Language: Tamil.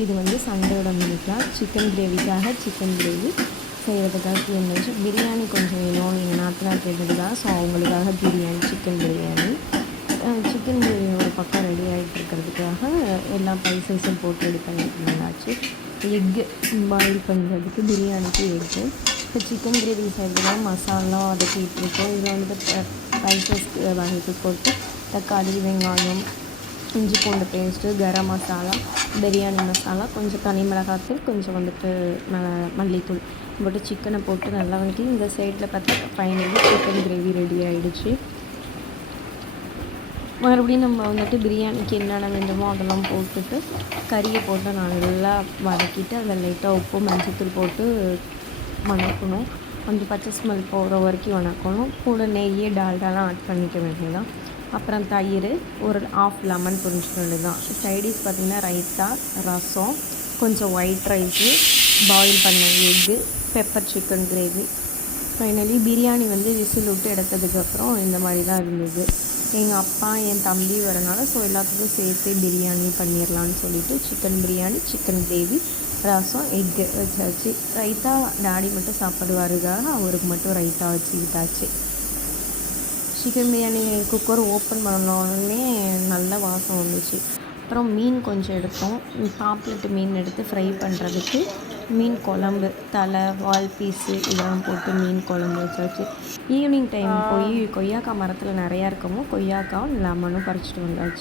இது வந்து சண்டேயோட மெனுக்கெலாம் சிக்கன் கிரேவிக்காக சிக்கன் கிரேவி செய்கிறதுக்காக இருந்துச்சு. பிரியாணி கொஞ்சம் வேணும் எங்கள் நாத்தனார் கேட்டதுக்காக, ஸோ அவங்களுக்காக பிரியாணி சிக்கன் பிரியாணி. சிக்கன் பிரியாணி ஒரு பக்கம் ரெடி ஆகிட்டு இருக்கிறதுக்காக எல்லா ஸ்பைசஸும் போட்டு ரெடி பண்ணிட்டு இருந்தாச்சு. எக்கு பாயில் பண்ணுறதுக்கு பிரியாணிக்கு எக்கு. இப்போ சிக்கன் கிரேவி செய்கிறதுக்காக மசாலா வதக்கிட்டுருக்கோம். இதில் வந்துட்டு ஸ்பைசஸ் வகைக்கு போட்டு தக்காளி, வெங்காயம், இஞ்சி பூண்டு பேஸ்ட்டு, கரம் மசாலா, பிரியாணி மசாலா, கொஞ்சம் தனி மிளகாத்தூள், கொஞ்சம் வந்துட்டு மல்லித்தூள் போட்டு சிக்கனை போட்டு நல்லா வதக்கி இந்த சைடில் பார்த்தா ஃபைனலி சிக்கன் கிரேவி ரெடி ஆகிடுச்சு. மறுபடியும் நம்ம வந்துட்டு பிரியாணிக்கு என்னென்ன வேண்டுமோ அதெல்லாம் போட்டுட்டு கறியை போட்டு நல்லா வதக்கிட்டு அதில் லைட்டாக உப்பு மஞ்சத்தூள் போட்டு வணக்கணும். அந்த பச்சை ஸ்மெல் போகிற வரைக்கும் வணக்கணும். கூட நெய் டால்டாலாம் ஆட் பண்ணிக்க வேண்டியதான். அப்புறம் தயிர், ஒரு ஆஃப் லெமன் புரிஞ்சுக்க வேண்டியதான். சைடிஷ் பார்த்திங்கன்னா ரைத்தா, ரசம், கொஞ்சம் ஒயிட் ரைஸு, பாயில் பண்ண egg, pepper chicken gravy. Finally biryani வந்து விசில் விட்டு எடுத்ததுக்கப்புறம் இந்த மாதிரி தான் இருந்தது. எங்கள் அப்பா என் தம்பி வரனால ஸோ எல்லாத்துக்கும் சேர்த்து பிரியாணி பண்ணிடலான்னு சொல்லிவிட்டு சிக்கன் பிரியாணி, சிக்கன் கிரேவி, ரசம், எக்கு வச்சாச்சு. ரைத்தா டாடி மட்டும் சாப்பிடுவாருக்காக அவருக்கு மட்டும் ரைத்தா வச்சுக்கிட்டாச்சு. சிக்கன் பிரியாணி குக்கர் ஓப்பன் பண்ணோடனே நல்ல வாசம் வந்துச்சு. அப்புறம் மீன் கொஞ்சம் எடுத்தோம். பாப்லெட்டு மீன் எடுத்து ஃப்ரை பண்ணுறதுக்கு மீன் குழம்பு, தலை, வால் பீஸு இதெல்லாம் போட்டு மீன் குழம்பு வச்சாச்சு. ஈவினிங் டைம் போய் கொய்யாக்காய் மரத்தில் நிறையா இருக்கவும் கொய்யாக்காவும் லெமனும் பறிச்சிட்டு வந்தாச்சு.